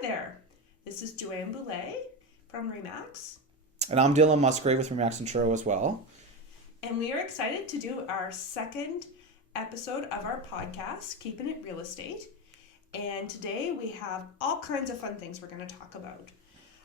there. This is Joanne Bouley from Remax. And I'm Dylan Musgrave with Remax and Truro as well. And we are excited to do our second episode of our podcast, Keeping It Real Estate. And today we have all kinds of fun things we're going to talk about.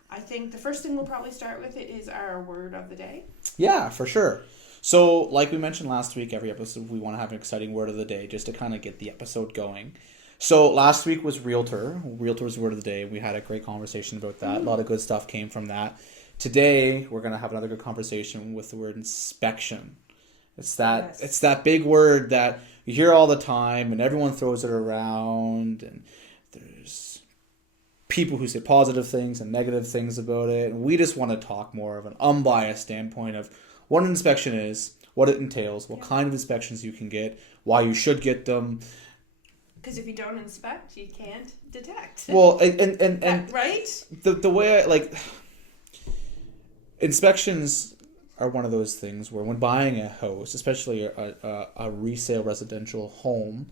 I think the first thing we'll probably start with is our word of the day. Yeah, for sure. So, like we mentioned last week, every episode we want to have an exciting word of the day just to kind of get the episode going. So, last week was Realtor. Realtor's word of the day. We had a great conversation about that. A lot of good stuff came from that. Today, we're going to have another good conversation with the word inspection. It's that big word that you hear all the time and everyone throws it around, and there's people who say positive things and negative things about it. And we just want to talk more of an unbiased standpoint of what an inspection is, what it entails, what kind of inspections you can get, why you should get them. Because if you don't inspect, you can't detect. Well, and right? The way I like inspections are one of those things where when buying a house, especially a resale residential home,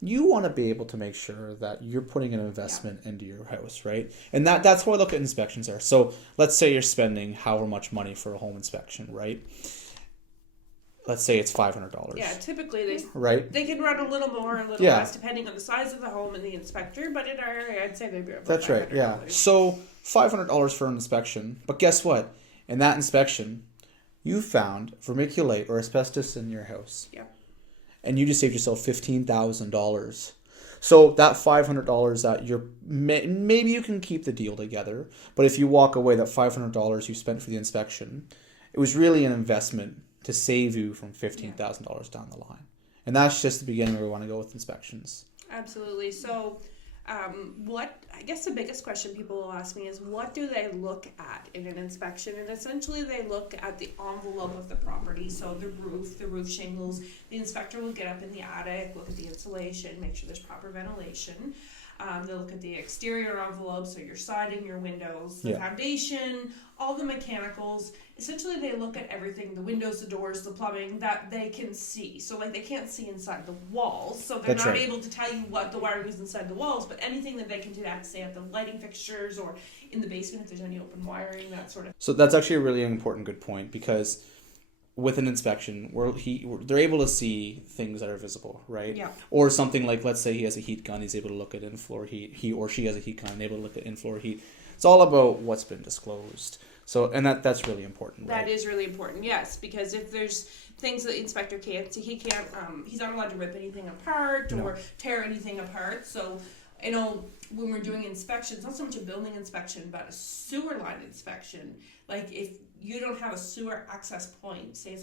you want to be able to make sure that you're putting an investment into your house, right? And that's how I look at inspections there. So let's say you're spending however much money for a home inspection, right? Let's say it's $500. Yeah, typically they can run a little more, a little less, depending on the size of the home and the inspector. But in our area, I'd say they'd be about That's right, yeah. So $500 for an inspection. But guess what? In that inspection, you found vermiculite or asbestos in your house. Yeah. And you just saved yourself $15,000. So that $500 that maybe you can keep the deal together. But if you walk away, that $500 you spent for the inspection, it was really an investment to save you from $15,000 down the line. And that's just the beginning where we want to go with inspections. Absolutely. So I guess the biggest question people will ask me is, what do they look at in an inspection? And essentially they look at the envelope of the property. So the roof shingles. The inspector will get up in the attic, look at the insulation, make sure there's proper ventilation. They'll look at the exterior envelope, so your siding, your windows, the foundation, all the mechanicals. Essentially, they look at everything, the windows, the doors, the plumbing, that they can see. So, they can't see inside the walls, so they're not able to tell you what the wiring is inside the walls, but anything that they can detect, say, at the lighting fixtures or in the basement, if there's any open wiring, that sort of. So that's actually a really important good point, because with an inspection, they're able to see things that are visible, right? Yeah. Or something like, let's say he has a heat gun, he's able to look at in-floor heat. He or she has a heat gun and able to look at in-floor heat. It's all about what's been disclosed. So, and that's really important, right? That is really important, yes, because if there's things that the inspector can't see, he's not allowed to rip anything apart or tear anything apart. So, when we're doing inspections, not so much a building inspection, but a sewer line inspection, like if you don't have a sewer access point, say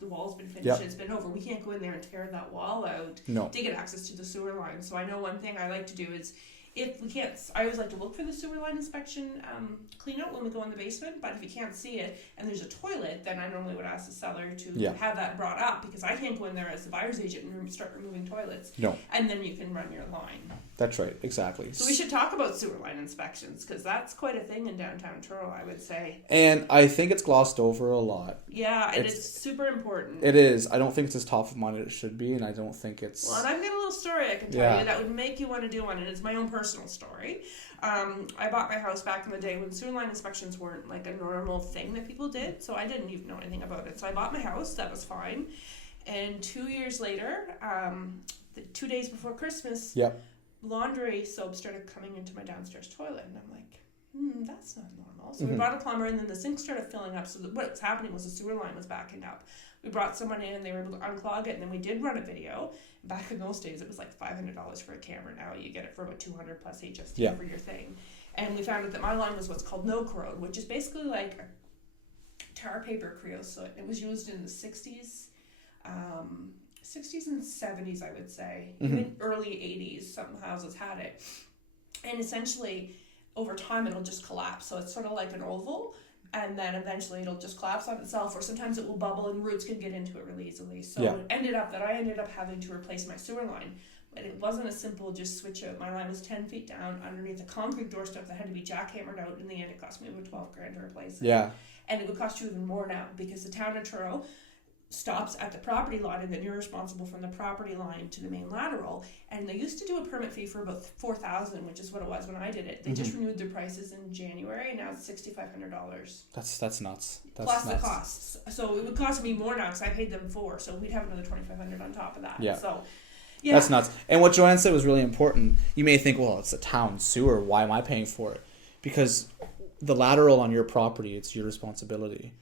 the wall's been finished, it's been over, we can't go in there and tear that wall out to get access to the sewer line. So I know one thing I like to do is, if we can't, I always like to look for the sewer line inspection clean out when we go in the basement, but if you can't see it and there's a toilet, then I normally would ask the seller to have that brought up, because I can't go in there as the buyer's agent and start removing toilets. No. And then you can run your line. That's right, exactly. So we should talk about sewer line inspections, because that's quite a thing in downtown Truro, I would say. And I think it's glossed over a lot. Yeah, and it's super important. It is. I don't think it's as top of mind as it should be, and I don't think it's... Well, and I've got a little story I can tell you that would make you want to do one, and it's my own personal story. I bought my house back in the day when sewer line inspections weren't like a normal thing that people did, so I didn't even know anything about it. So I bought my house, that was fine. And 2 years later, 2 days before Christmas, laundry soap started coming into my downstairs toilet, and I'm like, that's not normal. So we brought a plumber, and then the sink started filling up. So what was happening was the sewer line was backing up. We brought someone in, and they were able to unclog it, and then we did run a video. Back in those days, it was like $500 for a camera. Now you get it for about $200 plus HST for your thing. And we found out that my line was what's called no corrode, which is basically like a tar paper creosote. It was used in the 60s and 70s, I would say. Even early 80s, some houses had it. And essentially, over time, it'll just collapse. So it's sort of like an oval. And then eventually it'll just collapse on itself, or sometimes it will bubble and roots can get into it really easily. So it ended up that I ended up having to replace my sewer line. But it wasn't a simple just switch out. My line was 10 feet down underneath a concrete doorstep that had to be jackhammered out. In the end, it cost me about $12,000 to replace it. Yeah. And it would cost you even more now, because the town of Truro stops at the property line, and then you're responsible from the property line to the main lateral. And they used to do a permit fee for about $4,000, which is what it was when I did it. They just renewed their prices in January, and now it's $6,500. That's nuts. Plus the costs. So it would cost me more now because I paid them $4,000, so we'd have another $2,500 on top of that. Yeah. So yeah, that's nuts. And what Joanne said was really important. You may think, well, it's a town sewer. Why am I paying for it? Because the lateral on your property, it's your responsibility.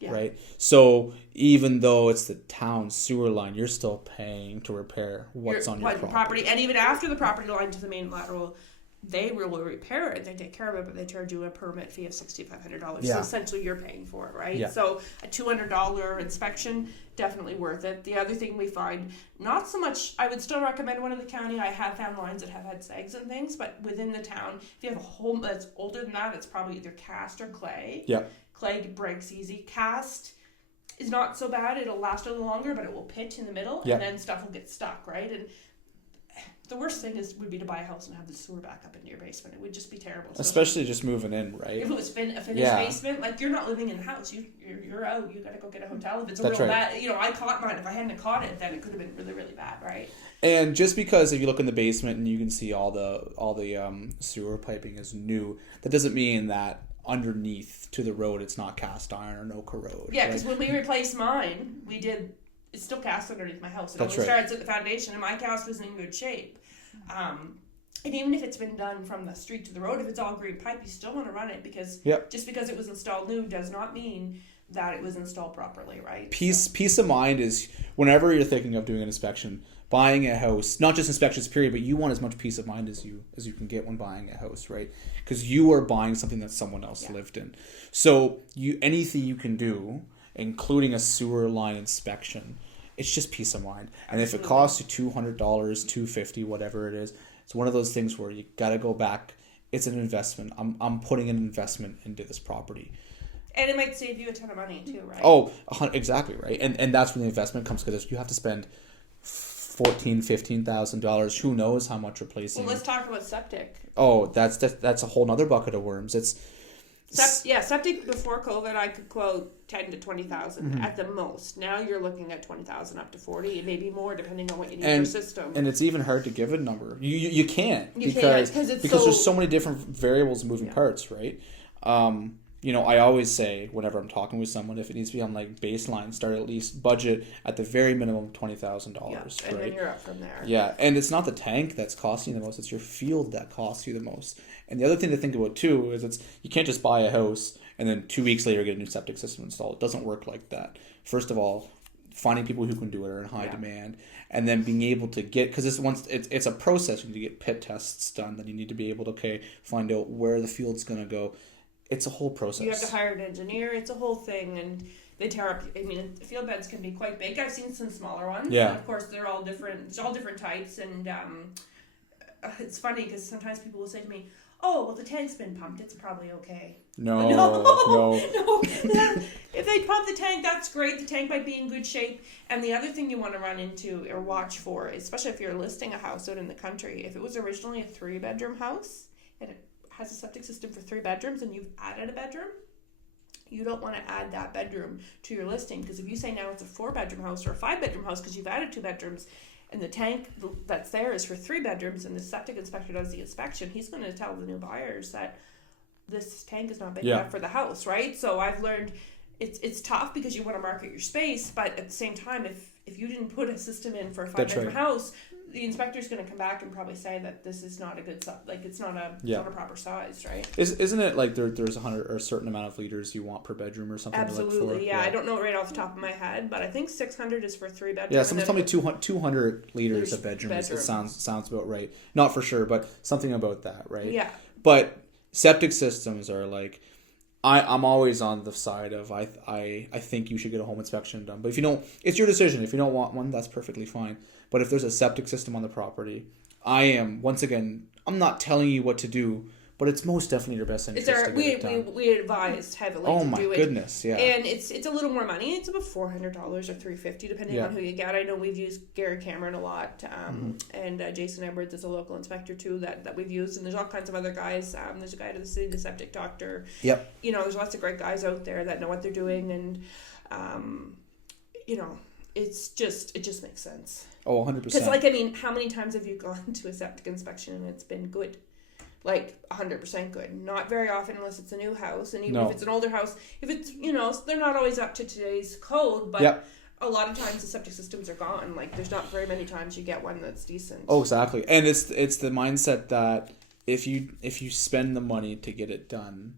Yeah. Right? So even though it's the town sewer line, you're still paying to repair what's on your property. And even after the property line to the main lateral, they will repair it. They take care of it, but they charge you a permit fee of $6,500. Yeah. So essentially you're paying for it, right? Yeah. So a $200 inspection, definitely worth it. The other thing we find, not so much, I would still recommend one in the county. I have found lines that have had sags and things, but within the town, if you have a home that's older than that, it's probably either cast or clay. Yeah. Clay breaks easy. Cast is not so bad. It'll last a little longer, but it will pitch in the middle, and then stuff will get stuck, right? And the worst thing would be to buy a house and have the sewer back up into your basement. It would just be terrible. Especially just moving in, right? If it was a finished basement, like you're not living in the house. You're out. You got to go get a hotel. If it's a real bad, I caught mine. If I hadn't caught it, then it could have been really, really bad, right? And just because if you look in the basement and you can see all the sewer piping is new, that doesn't mean that underneath to the road it's not cast iron or no corrode. Yeah, because when we replaced mine, it's still cast underneath my house. It only starts at the foundation, and my cast was in good shape. And even if it's been done from the street to the road, if it's all green pipe, you still want to run it because just because it was installed new does not mean that it was installed properly, right? Peace of mind is whenever you're thinking of doing an inspection, buying a house, not just inspections period, but you want as much peace of mind as you can get when buying a house, right? Because you are buying something that someone else lived in. So anything you can do, including a sewer line inspection, it's just peace of mind. And if it costs you $200, $250, whatever it is, it's one of those things where you got to go back. It's an investment. I'm putting an investment into this property. And it might save you a ton of money too, right? Oh, exactly, right. And that's where the investment comes, because you have to spend $14,000, $15,000. Who knows how much replacing? Well, let's talk about septic. Oh, that's a whole nother bucket of worms. Septic before COVID, I could quote 10 to 20,000 at the most. Now you're looking at 20,000 up to 40, maybe more depending on what you need for your system. And it's even hard to give a number. You can't because there's so many different variables and moving parts, right? I always say whenever I'm talking with someone, if it needs to be on like baseline, start at least budget at the very minimum $20,000. Yeah, and then you're up from there. Yeah, and it's not the tank that's costing you the most; it's your field that costs you the most. And the other thing to think about too is you can't just buy a house and then 2 weeks later get a new septic system installed. It doesn't work like that. First of all, finding people who can do it are in high demand, and then being able to get, because it's a process. You need to get pit tests done. Then you need to be able to find out where the field's going to go. It's a whole process. You have to hire an engineer. It's a whole thing, and they tear up. I mean, field beds can be quite big. I've seen some smaller ones. Yeah. And of course, they're all different. It's all different types, and it's funny because sometimes people will say to me, "Oh, well, the tank's been pumped. It's probably okay." No. If they pump the tank, that's great. The tank might be in good shape. And the other thing you want to run into or watch for, especially if you're listing a house out in the country, if it was originally a 3-bedroom house and it has a septic system for 3 bedrooms and you've added a bedroom, you don't want to add that bedroom to your listing, because if you say now it's a 4-bedroom house or a 5-bedroom house because you've added 2 bedrooms and the tank that's there is for 3 bedrooms and the septic inspector does the inspection, he's going to tell the new buyers that this tank is not big enough for the house, right? So I've learned it's tough because you want to market your space, but at the same time, if you didn't put a system in for a 5-bedroom house, the inspector's going to come back and probably say that this is not a good it's not a proper size, right? Isn't it like there's 100 or a certain amount of liters you want per bedroom or something? Absolutely, yeah. I don't know right off the top of my head, but I think 600 is for 3 bedrooms. Yeah, someone told me 200 liters a bedroom. It sounds about right. Not for sure, but something about that, right? Yeah. But septic systems are like, I'm always on the side of I think you should get a home inspection done. But if you don't, it's your decision. If you don't want one, that's perfectly fine. But if there's a septic system on the property, I'm not telling you what to do, but it's most definitely your best interest to get it done. We advised heavily to do it. Oh my goodness, yeah. And it's a little more money. It's about $400 or $350 depending on who you get. I know we've used Gary Cameron a lot, and Jason Edwards is a local inspector too that we've used. And there's all kinds of other guys. There's a guy to the city, the septic doctor. Yep. There's lots of great guys out there that know what they're doing, and you know, it just makes sense. Oh, 100%. Because, like, I mean, how many times have you gone to a septic inspection and it's been good? Like, 100% good. Not very often unless it's a new house. And even if it's an older house, if it's, you know, they're not always up to today's code, but a lot of times the septic systems are gone. Like, there's not very many times you get one that's decent. Oh, exactly. And it's the mindset that if you spend the money to get it done,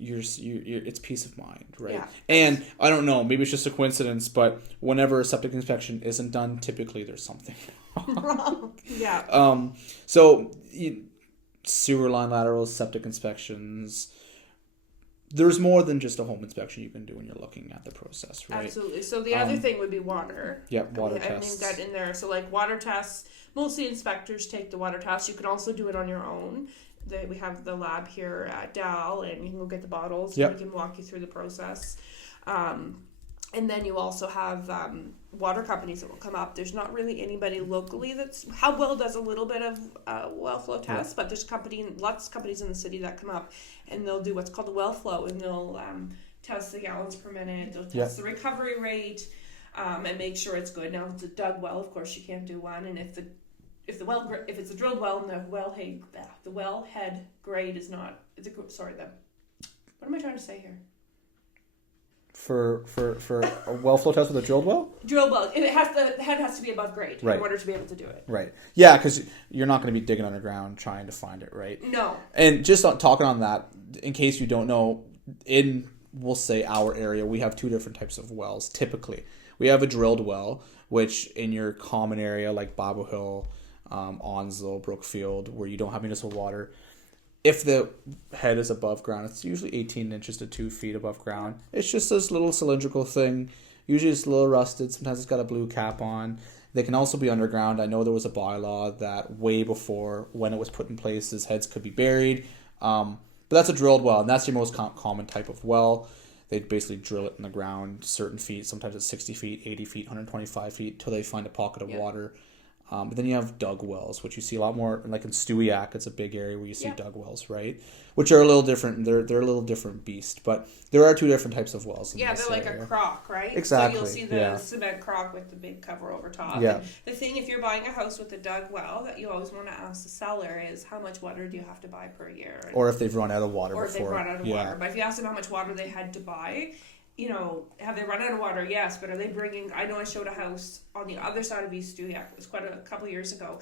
you're it's peace of mind, right? Yeah. And I don't know, maybe it's just a coincidence, but whenever a septic inspection isn't done, typically there's something wrong. Yeah. So sewer line laterals, septic inspections. There's more than just a home inspection you can do when you're looking at the process, right? Absolutely. So the other thing would be water. Yeah, water tests. I haven't got in there. So, like, water tests, mostly inspectors take the water tests. You can also do it on your own. We have the lab here at Dal, and you can go get the bottles. Yep. And we can walk you through the process. And then you also have water companies that will come up. There's not really anybody locally that's... Howell does a little bit of well flow tests, but there's lots of companies in the city that come up, and they'll do what's called the well flow, and they'll test the gallons per minute. They'll test the recovery rate and make sure it's good. Now, if it's a dug well, of course, you can't do one. And if it's a drilled well and the wellhead grade is not... what am I trying to say here? For a well flow test with a drilled well? Drilled well. The head has to be above grade in order to be able to do it. Right. Yeah, because you're not going to be digging underground trying to find it, right? No. And just talking on that, in case you don't know, we'll say our area, we have two different types of wells, typically. We have a drilled well, which in your common area like Babel Hill, Onslow, Brookfield, where you don't have municipal water, if the head is above ground, it's usually 18 inches to 2 feet above ground. It's just this little cylindrical thing. Usually it's a little rusted. Sometimes it's got a blue cap on. They can also be underground. I know there was a bylaw that way before when it was put in place, his heads could be buried. But that's a drilled well, and that's your most common type of well. They basically drill it in the ground certain feet. Sometimes it's 60 feet, 80 feet, 125 feet, until they find a pocket of water. But then you have dug wells, which you see a lot more, like in Stewiacke, it's a big area where you see dug wells, right? Which are a little different. They're a little different beast, but there are two different types of wells. They're like a crock, right? Exactly. So you'll see the cement crock with the big cover over top. Yeah. And the thing, if you're buying a house with a dug well, that you always want to ask the seller is how much water do you have to buy per year? Or if they've run out of water before. Or if they've run out of water. But if you ask them how much water they had to buy, you know, have they run out of water? Yes, but are they bringing... I know I showed a house on the other side of East Stewiacke. It was quite a couple of years ago.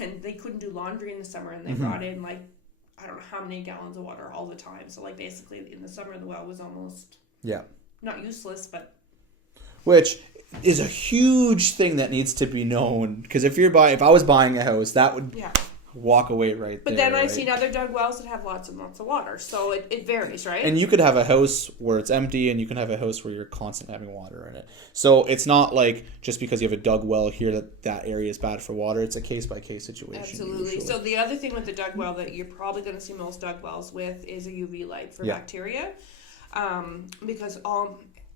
And they couldn't do laundry in the summer. And they brought in, like, I don't know how many gallons of water all the time. So, like, basically, in the summer, the well was almost... not useless, but... Which is a huge thing that needs to be known. Because if I was buying a house, that would... walk away right but there. But then I've seen other dug wells that have lots and lots of water, so it varies, right? And you could have a house where it's empty, and you can have a house where you're constantly having water in it. So it's not like just because you have a dug well here that area is bad for water. It's a case-by-case situation. Absolutely. Usually. So the other thing with the dug well that you're probably going to see most dug wells with is a UV light for bacteria. Because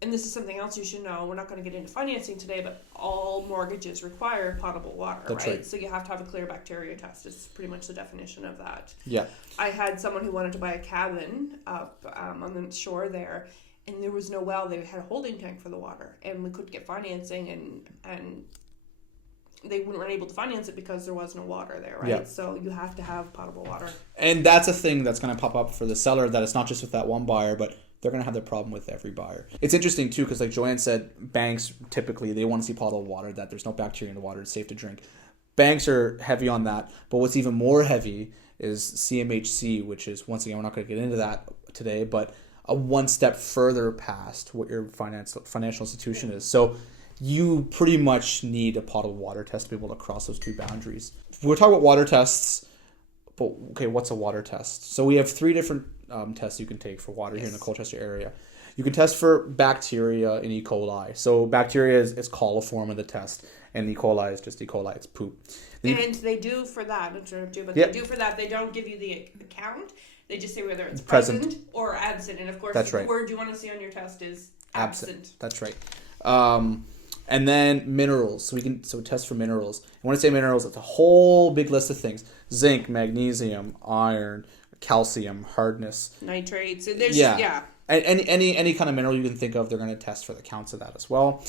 and this is something else you should know, we're not going to get into financing today, but all mortgages require potable water, right? So you have to have a clear bacteria test. It's pretty much the definition of that. Yeah. I had someone who wanted to buy a cabin up on the shore there, and there was no well. They had a holding tank for the water, and we couldn't get financing, and they weren't able to finance it because there was no water there, right? Yeah. So you have to have potable water. And that's a thing that's going to pop up for the seller, that it's not just with that one buyer, but they're going to have the problem with every buyer. It's interesting, too, because like Joanne said, banks, typically, they want to see potable water, that there's no bacteria in the water, it's safe to drink. Banks are heavy on that, but what's even more heavy is CMHC, which is, once again, we're not going to get into that today, but a one step further past what your financial institution is. So you pretty much need a potable water test to be able to cross those two boundaries. We're talking about water tests, but okay, what's a water test? So we have three different tests you can take for water here in the Colchester area. You can test for bacteria and E. coli. So bacteria is coliform of the test, and E. coli is just E. coli, it's poop. And they do for that, they do for that, they don't give you the count. They just say whether it's present or absent. And of course, the word you want to see on your test is absent. That's right. And then minerals. So we test for minerals. And when I say minerals, it's a whole big list of things: zinc, magnesium, iron, calcium, hardness, nitrates. There's any kind of mineral you can think of, they're going to test for the counts of that as well.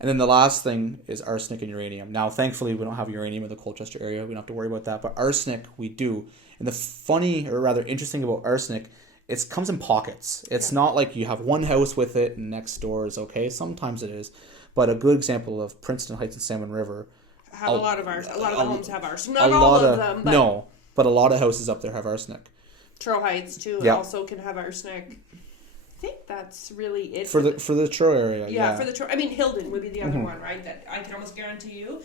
And then the last thing is arsenic and uranium. Now, thankfully, we don't have uranium in the Colchester area. We don't have to worry about that. But arsenic, we do. And the funny, or rather interesting about arsenic, it comes in pockets. It's not like you have one house with it and next door is okay. Sometimes it is. But a good example of Princeton Heights and Salmon River. A lot of the homes have arsenic. Not all of them. But no, but a lot of houses up there have arsenic. Truro Heights, too, also can have arsenic. I think that's really it for the Truro area. Yeah, for the Truro. I mean, Hilden would be the other one, right? That I can almost guarantee you.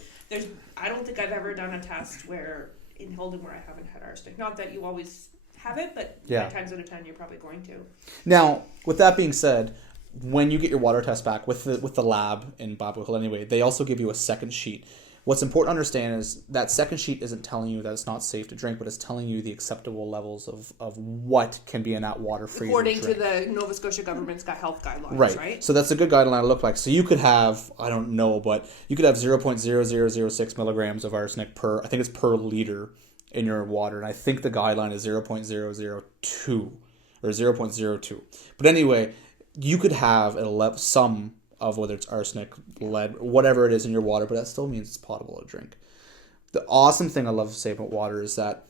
I don't think I've ever done a test where in Hilden where I haven't had arsenic. Not that you always have it, but 9 times out of 10 you're probably going to. Now, with that being said, when you get your water test back with the lab in Bob Hill anyway, they also give you a second sheet. What's important to understand is that second sheet isn't telling you that it's not safe to drink, but it's telling you the acceptable levels of what can be in that water for according you to drink. To the Nova Scotia government's got health guidelines, right? So that's a good guideline to look like. So you could have, I don't know, but you could have 0.0006 milligrams of arsenic per liter in your water. And I think the guideline is 0.002 or 0.02. But anyway, you could have some of whether it's arsenic, lead, whatever it is in your water, but that still means it's potable to drink. The awesome thing I love to say about water is that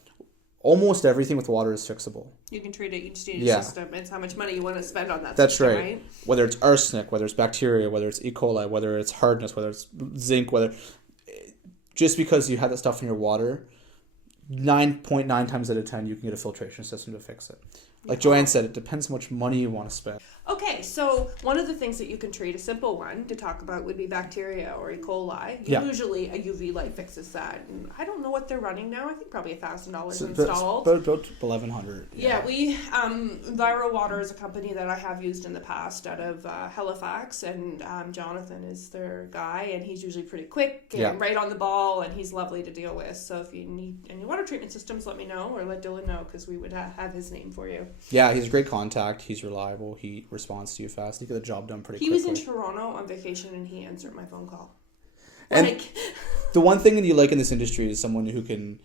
almost everything with water is fixable. You can treat it, you just need a system. It's how much money you want to spend on that That's system, right. Whether it's arsenic, whether it's bacteria, whether it's E. coli, whether it's hardness, whether it's zinc, just because you have that stuff in your water, 9.9 times out of 10 you can get a filtration system to fix it. Like Joanne said, it depends how much money you want to spend. Okay, so one of the things that you can treat, a simple one to talk about, would be bacteria or E. coli. Usually a UV light fixes that. And I don't know what they're running now. I think probably $1,000 installed. About $1,100. Yeah, we Viral Water is a company that I have used in the past out of Halifax, and Jonathan is their guy, and he's usually pretty quick and right on the ball, and he's lovely to deal with. So if you need any water treatment systems, let me know, or let Dylan know, because we would have his name for you. Yeah, he's a great contact. He's reliable. He responds to you fast. He get the job done pretty quickly. He was in Toronto on vacation, and he answered my phone call. And the one thing that you like in this industry is someone who can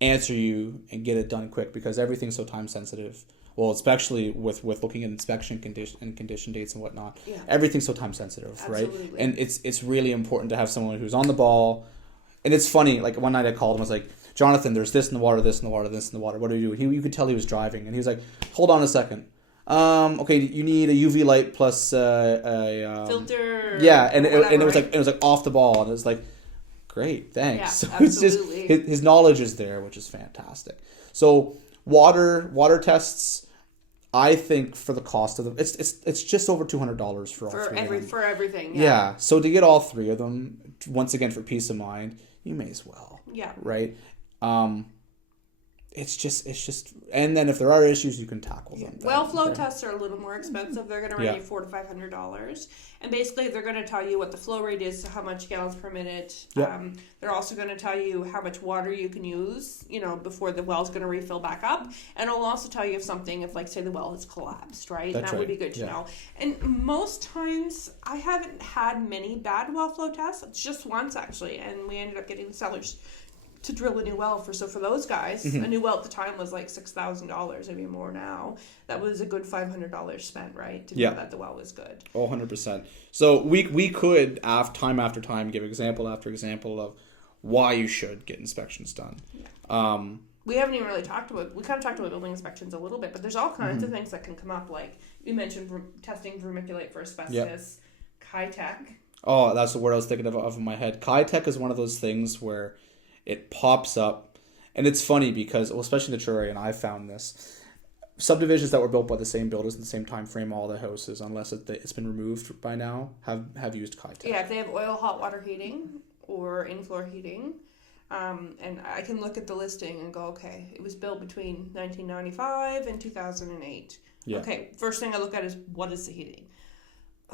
answer you and get it done quick, because everything's so time sensitive. Well, especially with looking at inspection condition dates and whatnot. Yeah. Everything's so time sensitive, Absolutely. Right? And it's really important to have someone who's on the ball. And it's funny, like one night I called him, I was like, Jonathan, there's this in the water, this in the water, this in the water. What do you do? You could tell he was driving, and he was like, hold on a second. Okay, you need a UV light plus a filter. Yeah, and it was like off the ball, and it was like, great, thanks. Yeah, so absolutely. It's just his knowledge is there, which is fantastic. So water tests, I think for the cost of them, it's just over $200 for all three of them. For everything. Yeah. So to get all three of them, once again for peace of mind, you may as well. Yeah. Right. It's just, and then if there are issues, you can tackle them. Well, flow tests are a little more expensive. They're going to run you $400 to $500, and basically they're going to tell you what the flow rate is, so how much gallons per minute. They're also going to tell you how much water you can use, before the well's going to refill back up, and it'll also tell you if like say the well has collapsed, right? That would be good to know. And most times I haven't had many bad well flow tests. It's just once actually, and we ended up getting the sellers to drill a new well for those guys. A new well at the time was like $6,000, maybe more now. That was a good $500 spent, right? To know that the well was good. 100%. So we could time after time give example after example of why you should get inspections done. We haven't even really talked about building inspections a little bit, but there's all kinds of things that can come up. Like you mentioned testing vermiculite for asbestos, Kitec. Oh, that's the word I was thinking of in my head. Kitec is one of those things where it pops up, and it's funny because, especially in the Truro area, and I found this, subdivisions that were built by the same builders in the same time frame, all the houses, unless it's been removed by now, have used Kitec. Yeah, if they have oil hot water heating or in-floor heating, and I can look at the listing and go, okay, it was built between 1995 and 2008. Yeah. Okay, first thing I look at is, what is the heating?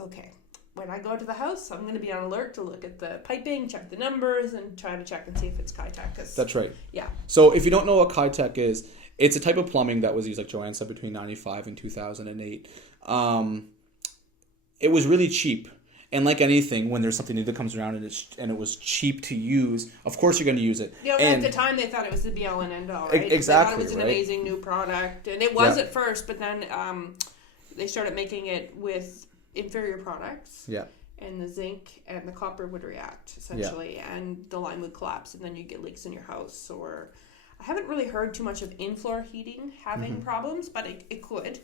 Okay. When I go to the house, I'm going to be on alert to look at the piping, check the numbers, and try to check and see if it's Kitec. That's right. Yeah. So if you don't know what Kitec is, it's a type of plumbing that was used, like Joanne said, between 1995 and 2008. It was really cheap. And like anything, when there's something new that comes around and it was cheap to use, of course you're going to use it. Yeah, and at the time they thought it was the be all and end all, right? Exactly. They thought it was an amazing new product, and it was at first, but then they started making it with inferior products. Yeah. And the zinc and the copper would react, essentially, and the line would collapse, and then you get leaks in your house. Or I haven't really heard too much of in-floor heating having problems, but it could.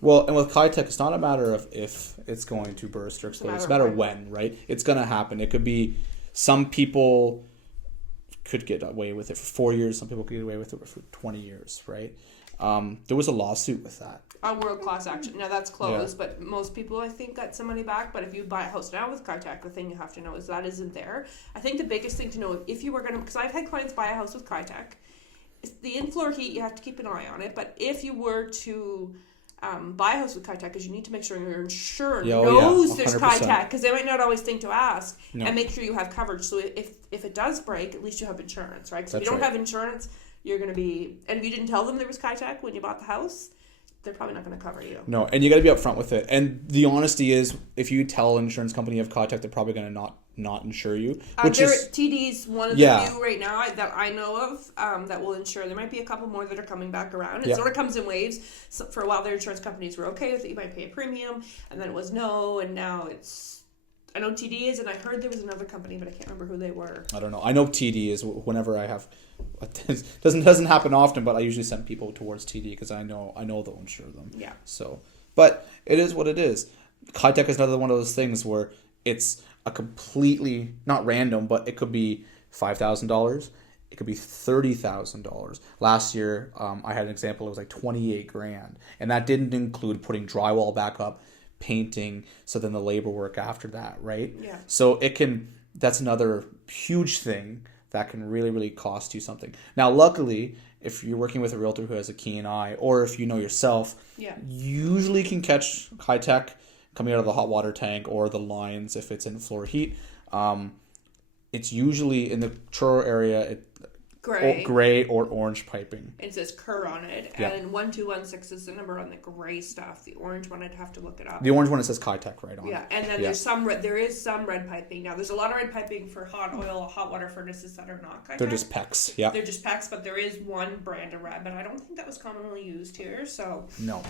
Well, and with Kitec, it's not a matter of if it's going to burst or explode. It's a matter of when, right? It's going to happen. It could be some people could get away with it for 4 years. Some people could get away with it for 20 years, right? There was a lawsuit with that. A world-class action. Now, that's closed, but most people, I think, got some money back. But if you buy a house now with Kitec, the thing you have to know is that isn't there. I think the biggest thing to know, if you were going to, because I've had clients buy a house with Kitec, the in-floor heat, you have to keep an eye on it. But if you were to buy a house with Kitec, because you need to make sure your insurer knows there's Kitec, because they might not always think to ask, and make sure you have coverage. So if it does break, at least you have insurance, right? Because if you don't have insurance, you're going to be, and if you didn't tell them there was Kitec when you bought the house, they're probably not going to cover you. No, and you got to be upfront with it. And the honesty is, if you tell an insurance company you have Kitec, they're probably going to not insure you. TD's one of the few right now that I know of that will insure. There might be a couple more that are coming back around. It sort of comes in waves. So for a while, their insurance companies were okay with it. You might pay a premium, and then it was no, and now it's. I know TD is, and I heard there was another company, but I can't remember who they were. I don't know. I know TD is whenever I have. It doesn't happen often, but I usually send people towards TD because I know they'll insure them. Yeah. So, but it is what it is. Kitec is another one of those things where it's a completely not random, but it could be $5,000. It could be $30,000. Last year, I had an example. It was like $28,000, and that didn't include putting drywall back up, painting, so then the labor work after that, right? Yeah. So that's another huge thing that can really, really cost you something. Now, luckily, if you're working with a realtor who has a keen eye, or if you know yourself, you usually can catch Kitec coming out of the hot water tank or the lines if it's in floor heat. It's usually in the Truro area, gray or orange piping. It says Kerr on it, and 1216 is the number on the gray stuff. The orange one, I'd have to look it up. The orange one, it says Kitec right on it. Yeah, and then there is some red piping. Now, there's a lot of red piping for hot water furnaces that are not Kitec. They're just PEX, yeah. They're just PEX, but there is one brand of red, but I don't think that was commonly used here, so. No.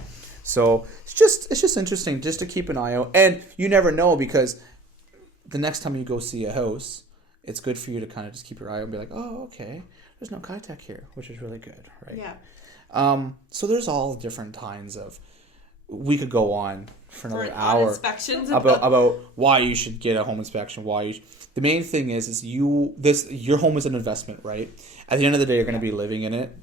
So, it's just interesting just to keep an eye out. And you never know, because the next time you go see a house, it's good for you to kind of just keep your eye out and be like, oh, okay, there's no Kitec here, which is really good, right? Yeah. So there's all different kinds of. We could go on for another hour about why you should get a home inspection. The main thing is your home is an investment, right? At the end of the day, you're going to be living in it.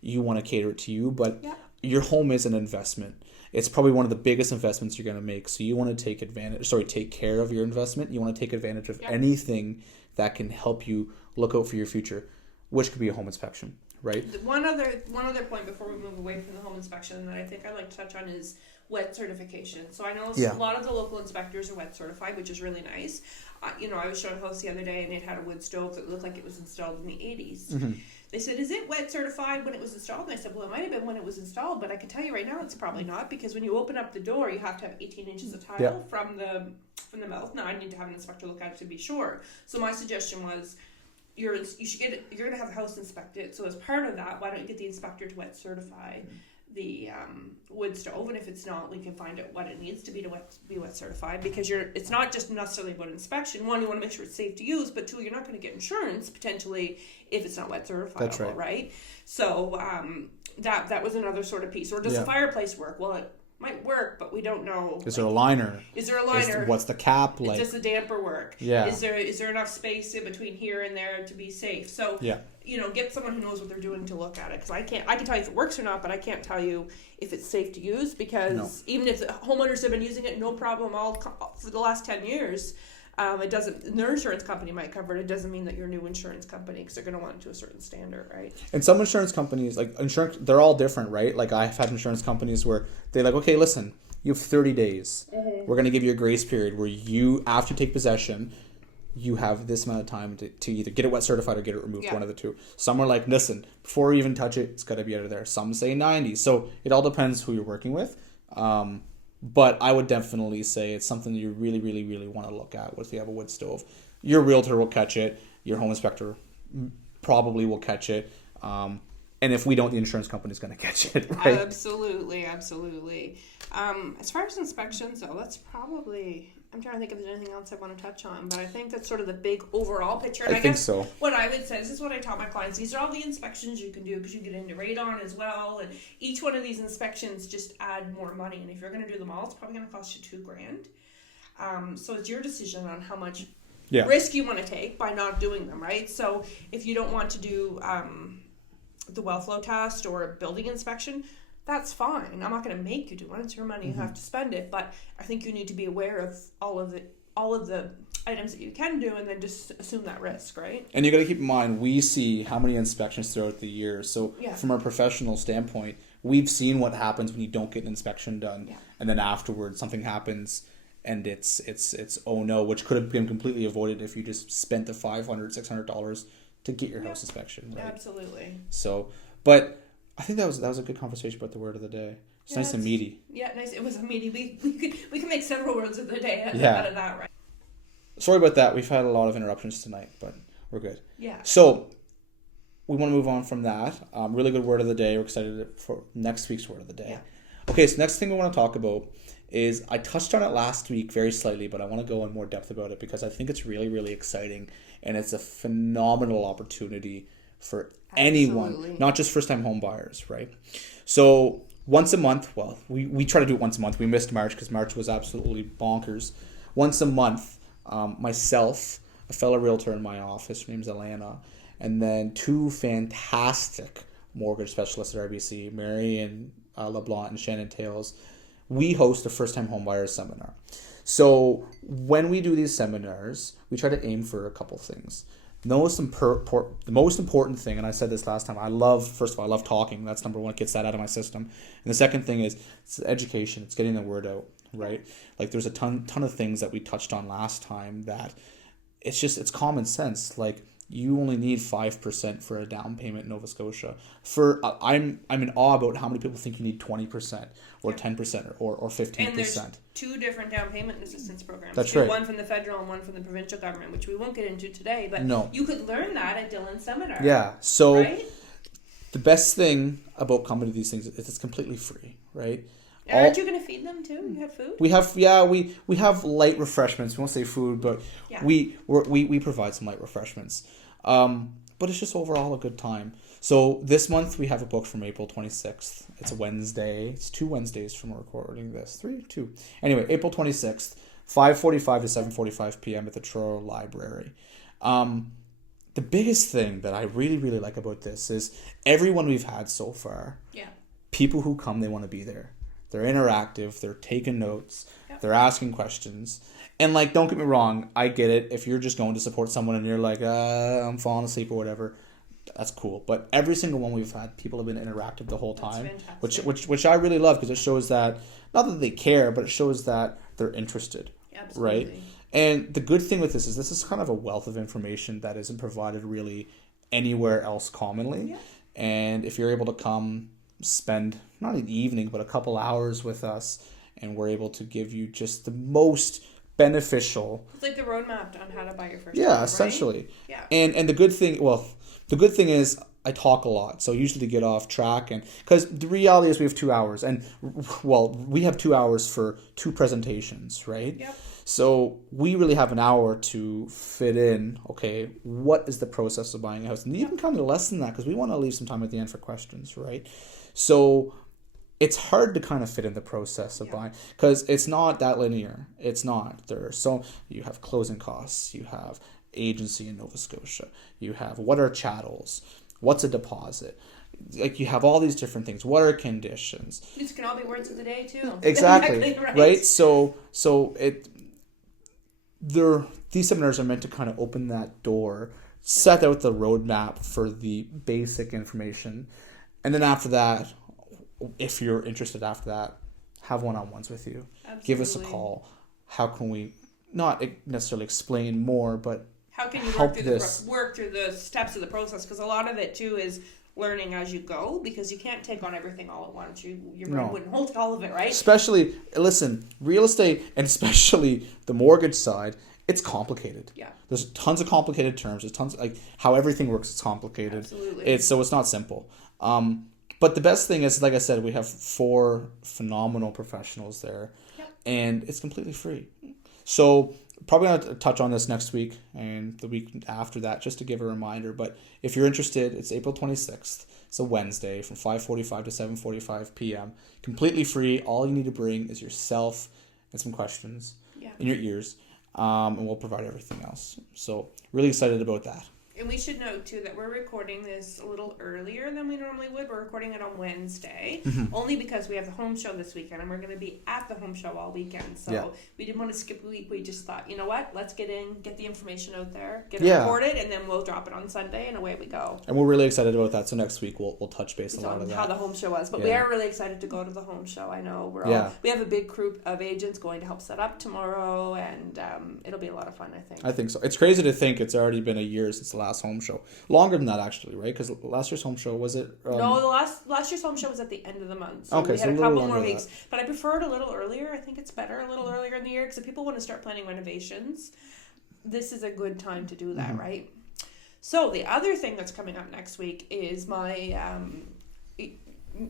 You want to cater it to you, but your home is an investment. It's probably one of the biggest investments you're going to make. So you want to take care of your investment. You want to take advantage of anything that can help you look out for your future, which could be a home inspection, right? One other point before we move away from the home inspection that I think I'd like to touch on is wet certification. So I know a lot of the local inspectors are wet certified, which is really nice. I was showing a house the other day, and it had a wood stove that looked like it was installed in the 80s. Mm-hmm. They said, is it wet certified when it was installed? And I said, well, it might have been when it was installed, but I can tell you right now it's probably not, because when you open up the door, you have to have 18 inches of tile from the mouth. Now, I need to have an inspector look at it to be sure. So my suggestion was, you're going to have a house inspected, so as part of that, why don't you get the inspector to wet certify the wood stove, and if it's not, we can find out what it needs to be wet certified, because it's not just necessarily about inspection. One, you want to make sure it's safe to use, but two, you're not going to get insurance potentially if it's not wet certified. That's right. So that was another sort of piece. Or does the fireplace work? Well, it might work, but we don't know. Is there a liner? What's the cap like? Does the damper work? Yeah. Is there enough space in between here and there to be safe? So get someone who knows what they're doing to look at it, because I can tell you if it works or not, but I can't tell you if it's safe to use, because even if the homeowners have been using it no problem for the last 10 years, it doesn't. Their insurance company might cover it. It doesn't mean that your new insurance company, because they're going to want it to a certain standard, right? And some insurance companies, they're all different, right? Like, I've had insurance companies where they're like, okay, listen, you have 30 days. Mm-hmm. We're going to give you a grace period where you, after you take possession, you have this amount of time to either get it wet certified or get it removed, one of the two. Some are like, listen, before you even touch it, it's got to be out of there. Some say 90. So it all depends who you're working with. But I would definitely say it's something you really, really, really want to look at if you have a wood stove. Your realtor will catch it. Your home inspector probably will catch it. And if we don't, the insurance company's going to catch it, right? Absolutely. As far as inspections, though, that's probably... I'm trying to think if there's anything else I want to touch on, but I think that's sort of the big overall picture. And I think guess so. What I would say, this is what I taught my clients. These are all the inspections you can do because you get into radon as well, and each one of these inspections just add more money. And if you're going to do them all, it's probably going to cost you $2,000. So it's your decision on how much risk you want to take by not doing them, right? So if you don't want to do the well flow test or a building inspection, that's fine. I'm not going to make you do one. It's your money. You have to spend it. But I think you need to be aware of all of the items that you can do, and then just assume that risk, right? And you got to keep in mind, we see how many inspections throughout the year. So from a professional standpoint, we've seen what happens when you don't get an inspection done, and then afterwards something happens, and it's oh no, which could have been completely avoided if you just spent the $500-$600 to get your house inspection, right? Absolutely. So, but I think that was a good conversation about the word of the day. It's nice and meaty. Yeah, nice. It was a meaty. We can make several words of the day out of that, right? Sorry about that. We've had a lot of interruptions tonight, but we're good. Yeah. So we want to move on from that. Really good word of the day. We're excited for next week's word of the day. Yeah. Okay, so next thing we want to talk about is, I touched on it last week very slightly, but I want to go in more depth about it because I think it's really, really exciting, and it's a phenomenal opportunity for anyone, not just first-time home buyers, right? So once a month, well, we try to do it once a month. We missed March because March was absolutely bonkers. Once a month, myself, a fellow realtor in my office, her name's Alana, and then two fantastic mortgage specialists at RBC, Mary and LeBlanc and Shannon Tales, we host a first-time home buyers seminar. So when we do these seminars, we try to aim for a couple things. The most important thing, and I said this last time, I love talking. That's number one. It gets that out of my system. And the second thing is it's education. It's getting the word out, right? Like there's a ton of things that we touched on last time that it's common sense. Like you only need 5% for a down payment in Nova Scotia. I'm in awe about how many people think you need 20% or 10% or 15%. And there's two different down payment assistance programs. That's right. One from the federal and one from the provincial government, which we won't get into today. But you could learn that at Dylan's seminar. Yeah. So right? The best thing about coming to these things is it's completely free, right? Aren't you going to feed them too? You have food? We have light refreshments. We won't say food, but we provide some light refreshments. But it's just overall a good time. So this month we have a book from April 26th. It's a Wednesday. It's 2 Wednesdays from recording this. 2. Anyway, April 26th, 5:45 to 7:45 p.m. at the Truro Library. The biggest thing that I really, really like about this is everyone we've had so far, people who come, they want to be there. They're interactive. They're taking notes. They're asking questions. And, like, don't get me wrong. I get it. If you're just going to support someone and you're like, I'm falling asleep or whatever, that's cool. But every single one we've had, people have been interactive the whole time, which I really love because it shows that, not that they care, but it shows that they're interested. Absolutely. Right? And the good thing with this is kind of a wealth of information that isn't provided really anywhere else commonly. Yeah. And if you're able to come spend not an evening but a couple hours with us, and we're able to give you just the most beneficial, it's like the roadmap on how to buy your first home, essentially. Right? And the good thing is I talk a lot, so usually to get off track, and because the reality is we have 2 hours, and we have 2 hours for 2 presentations, right? Yep. So we really have an hour to fit in, okay, what is the process of buying a house? And even kind of less than that, because we want to leave some time at the end for questions, right? So it's hard to kind of fit in the process of buying, because it's not that linear. It's not. You have closing costs, you have agency in Nova Scotia, you have what are chattels, what's a deposit, like you have all these different things. What are conditions? These can all be words of the day too. Exactly. Right? So these seminars are meant to kind of open that door, set out the roadmap for the basic information, and then after that, if you're interested after that, have one-on-ones with you. Absolutely. Give us a call. How can we not necessarily explain more, but how can you work through the steps of the process? Because a lot of it too is learning as you go, because you can't take on everything all at once. Your brain wouldn't hold all of it, right? Especially, listen, real estate, and especially the mortgage side, it's complicated. Yeah. There's tons of complicated terms. There's tons like how everything works is complicated. Absolutely. It's not simple. But the best thing is, like I said, we have 4 phenomenal professionals there, and it's completely free. So probably going to touch on this next week and the week after that, just to give a reminder. But if you're interested, it's April 26th. It's a Wednesday from 5:45 to 7:45 p.m. Completely free. All you need to bring is yourself and some questions in your ears, and we'll provide everything else. So really excited about that. And we should note, too, that we're recording this a little earlier than we normally would. We're recording it on Wednesday, only because we have the home show this weekend, and we're going to be at the home show all weekend. So we didn't want to skip a week. We just thought, you know what? Let's get the information out there, get it recorded, and then we'll drop it on Sunday, and away we go. And we're really excited about that. So next week we'll touch base a lot of that. How the home show was. But we are really excited to go to the home show. I know we have a big group of agents going to help set up tomorrow, and it'll be a lot of fun, I think. I think so. It's crazy to think it's already been a year since the last home show. Longer than that, actually, right? Because last year's home show, was it? No, the last year's home show was at the end of the month. So okay, we had so a couple more weeks. But I prefer it a little earlier. I think it's better a little earlier in the year, because if people want to start planning renovations, this is a good time to do that, right? So the other thing that's coming up next week is my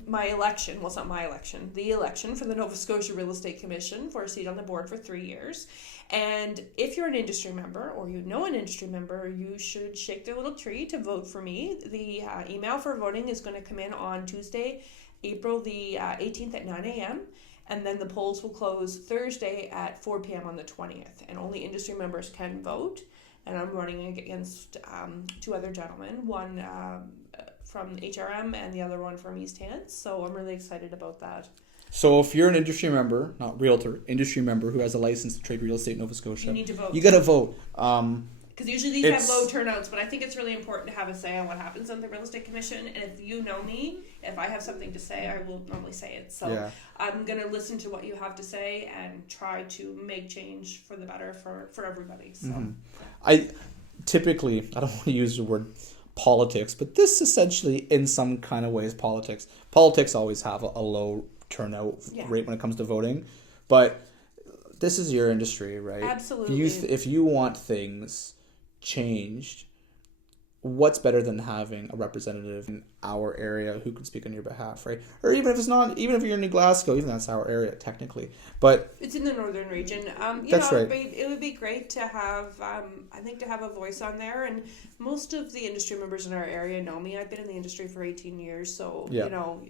election. Well, it's not my election. The election for the Nova Scotia Real Estate Commission for a seat on the board for 3 years. And if you're an industry member or you know an industry member, you should shake their little tree to vote for me. The email for voting is going to come in on Tuesday, April the 18th at 9 a.m. And then the polls will close Thursday at 4 p.m. on the 20th. And only industry members can vote. And I'm running against 2 other gentlemen, one from HRM and the other one from East Hants. So I'm really excited about that. So if you're an industry member, not realtor, industry member who has a license to trade real estate in Nova Scotia, you need to vote. You got to vote. Because usually these have low turnouts, but I think it's really important to have a say on what happens on the Real Estate Commission. And if you know me, if I have something to say, I will normally say it. So I'm going to listen to what you have to say and try to make change for the better for everybody. So I don't want to use the word politics, but this essentially in some kind of way is politics. Politics always have a low turnout rate when it comes to voting, but this is your industry, right? Absolutely. If you want things changed, what's better than having a representative in our area who can speak on your behalf, right? Or even if you're in New Glasgow, even that's our area technically, but it's in the northern region. That's right. It would be great to have, I think, to have a voice on there. And most of the industry members in our area know me. I've been in the industry for 18 years, so you know.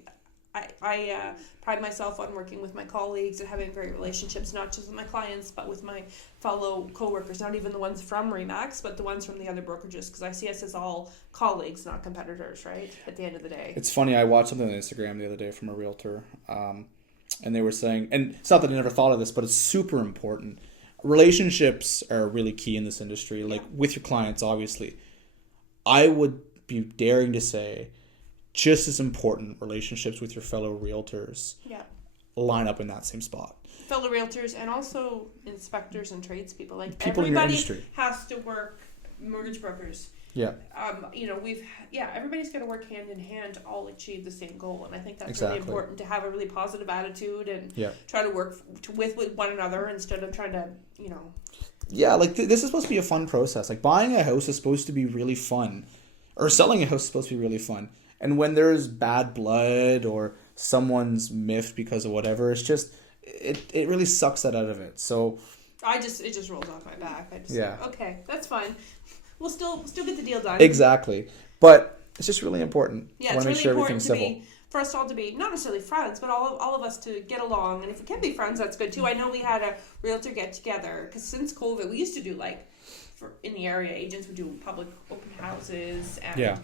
I pride myself on working with my colleagues and having great relationships, not just with my clients, but with my fellow coworkers, not even the ones from Remax, but the ones from the other brokerages, because I see us as all colleagues, not competitors, right, at the end of the day. It's funny, I watched something on Instagram the other day from a realtor, and they were saying, and it's not that I never thought of this, but it's super important. Relationships are really key in this industry, like with your clients, obviously. I would be daring to say just as important relationships with your fellow realtors line up in that same spot. Fellow realtors and also inspectors and tradespeople. Like people in your industry has to work. Mortgage brokers. Yeah. Everybody's got to work hand in hand to all achieve the same goal, and I think that's really important, to have a really positive attitude and try to work with one another instead of trying to, Yeah, like this is supposed to be a fun process. Like buying a house is supposed to be really fun, or selling a house is supposed to be really fun. And when there's bad blood or someone's miffed because of whatever, it's just it really sucks that out of it. So it just rolls off my back. I just okay, that's fine. We'll still get the deal done. Exactly. But it's just really important. Yeah, it's really important for us all to be not necessarily friends, but all of us to get along. And if we can be friends, that's good too. I know we had a realtor get together because since COVID, we used to do in the area, agents would do public open houses and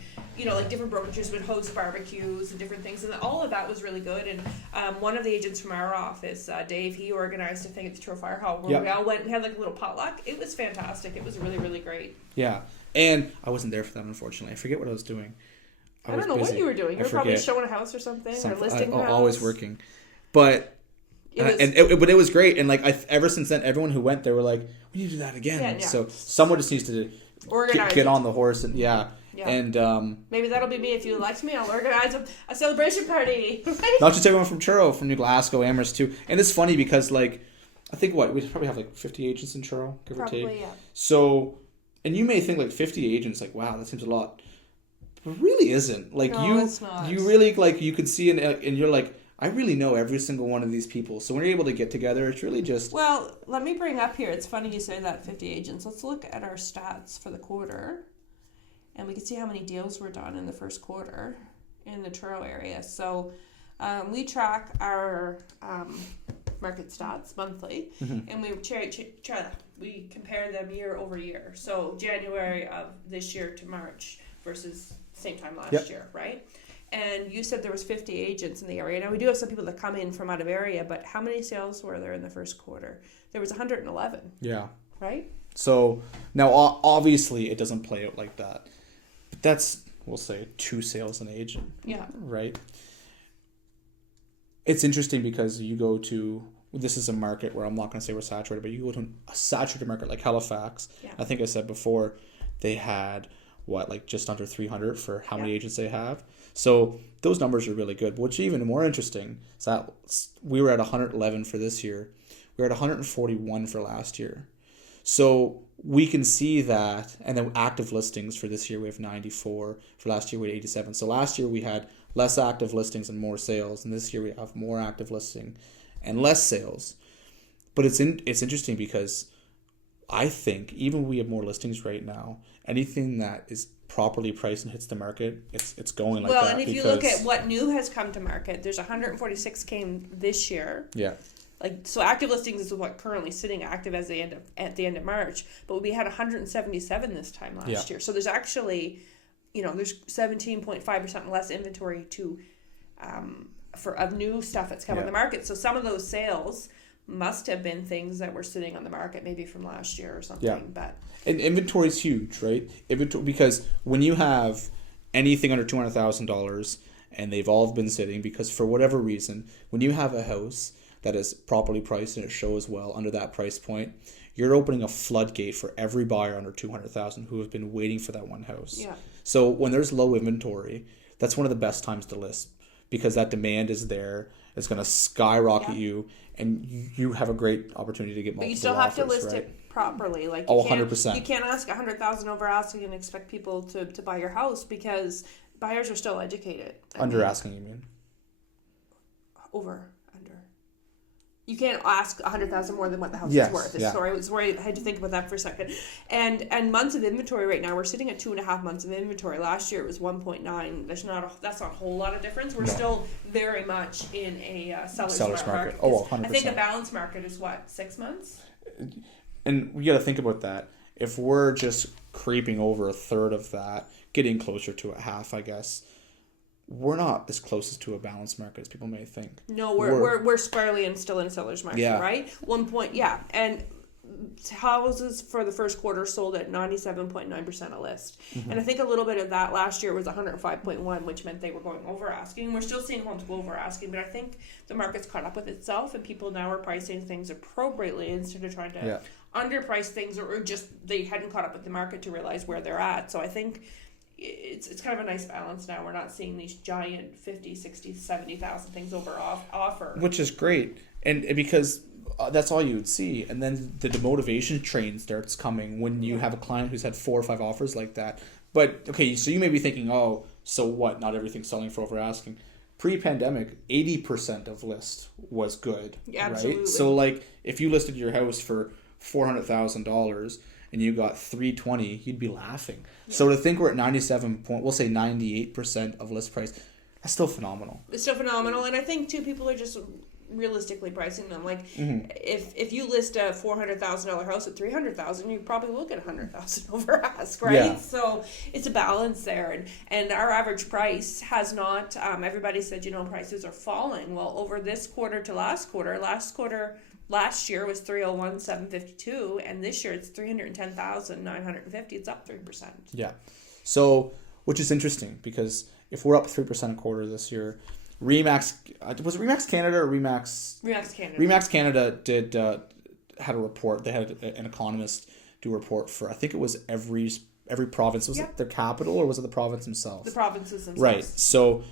different brokerages would host barbecues and different things, and all of that was really good. And one of the agents from our office, Dave, he organized a thing at the Truro Fire Hall where we all went. We had a little potluck. It was fantastic. It was really, really great. Yeah, and I wasn't there for that, unfortunately. I forget what I was doing. I don't know what you were doing. You were probably showing a house or something or listing a house. Always working, but. It was great, and ever since then, everyone who went, they were like, "We need to do that again." So someone just needs to get on the horse, and Yeah. And maybe that'll be me. If you elect me, I'll organize a celebration party. Right? not just everyone from Truro, from New Glasgow, Amherst too. And it's funny because, like, I think we probably have like 50 agents in Truro, give or take. Yeah. So, and you may think like 50 agents, like, wow, that seems a lot. But it really isn't. Like, no, it's not. You really, like, you can see and you're like, I really know every single one of these people. So when you're able to get together, it's really just... Well, let me bring up here. It's funny you say that, 50 agents. Let's look at our stats for the quarter. And we can see how many deals were done in the first quarter in the Truro area. So we track our market stats monthly. Mm-hmm. And we compare them year over year. So January of this year to March versus same time last year, right? And you said there was 50 agents in the area. Now, we do have some people that come in from out of area, but how many sales were there in the first quarter? There was 111. Yeah. Right? So, now, obviously, it doesn't play out like that. But that's, we'll say, 2 sales an agent. Yeah. Right? It's interesting because you go to... This is a market where I'm not going to say we're saturated, but you go to a saturated market like Halifax. Yeah. I think I said before, they had... just under 300 for how many agents they have. So those numbers are really good. What's even more interesting is that we were at 111 for this year. We were at 141 for last year. So we can see that, and then active listings for this year we have 94. For last year we had 87. So last year we had less active listings and more sales, and this year we have more active listing and less sales. But it's interesting because I think even we have more listings right now, anything that is properly priced and hits the market, it's going like that. Well, and if you look at what new has come to market, there's 146 came this year. Yeah. So active listings is what currently sitting active at the end of March, but we had 177 this time last year. So there's actually, there's 17.5% less inventory of new stuff that's come on the market. So some of those sales must have been things that were sitting on the market maybe from last year or something. Yeah. But and inventory is huge, right? Because when you have anything under $200,000 and they've all been sitting, because for whatever reason, when you have a house that is properly priced and it shows well under that price point, you're opening a floodgate for every buyer under $200,000 who have been waiting for that one house. Yeah. So when there's low inventory, that's one of the best times to list because that demand is there. It's going to skyrocket you, and you have a great opportunity to get multiple offers. But you still have to list it properly. Like 100%. You can't ask $100,000 over asking and expect people to buy your house because buyers are still educated. Asking, you mean? Under. You can't ask $100,000 more than what the house is worth. Sorry, I had to think about that for a second. And months of inventory right now, we're sitting at 2.5 months of inventory. Last year it was 1.9. That's not a whole lot of difference. We're still very much in a seller's market. Oh, 100%. I think a balanced market is 6 months? And we got to think about that. If we're just creeping over a third of that, getting closer to a half, I guess, we're not as close to a balanced market as people may think. No, we're squarely still in a seller's market, right? And houses for the first quarter sold at 97.9% a list. Mm-hmm. And I think a little bit of that last year was 105.1, which meant they were going over asking. We're still seeing homes go over asking, but I think the market's caught up with itself and people now are pricing things appropriately instead of trying to underprice things or just they hadn't caught up with the market to realize where they're at. So I think it's kind of a nice balance now. We're not seeing these giant 50, 60, 70,000 things over offer. Which is great. And because that's all you would see. And then the demotivation train starts coming when you have a client who's had 4 or 5 offers like that. But, okay, so you may be thinking, oh, so what? Not everything's selling for over asking. Pre-pandemic, 80% of list was good, absolutely. Right? So, if you listed your house for $400,000 and you got 320, you'd be laughing. Yeah. So to think we're at 98% of list price, that's still phenomenal. It's still phenomenal, and I think too people are just realistically pricing them. If you list a $400,000 house at $300,000, you probably will get $100,000 over ask, right? Yeah. So it's a balance there, and our average price has not. Everybody said prices are falling. Well, over this quarter to last quarter. Last year was 301,752, and this year it's 310,950. It's up 3%. Yeah. So, which is interesting because if we're up 3% a quarter this year, Remax was it Remax Canada or Remax Canada? Remax Canada did had a report. They had an economist do a report for I think it was every every province. Was it their capital or was it the province themselves? The provinces themselves. Right. So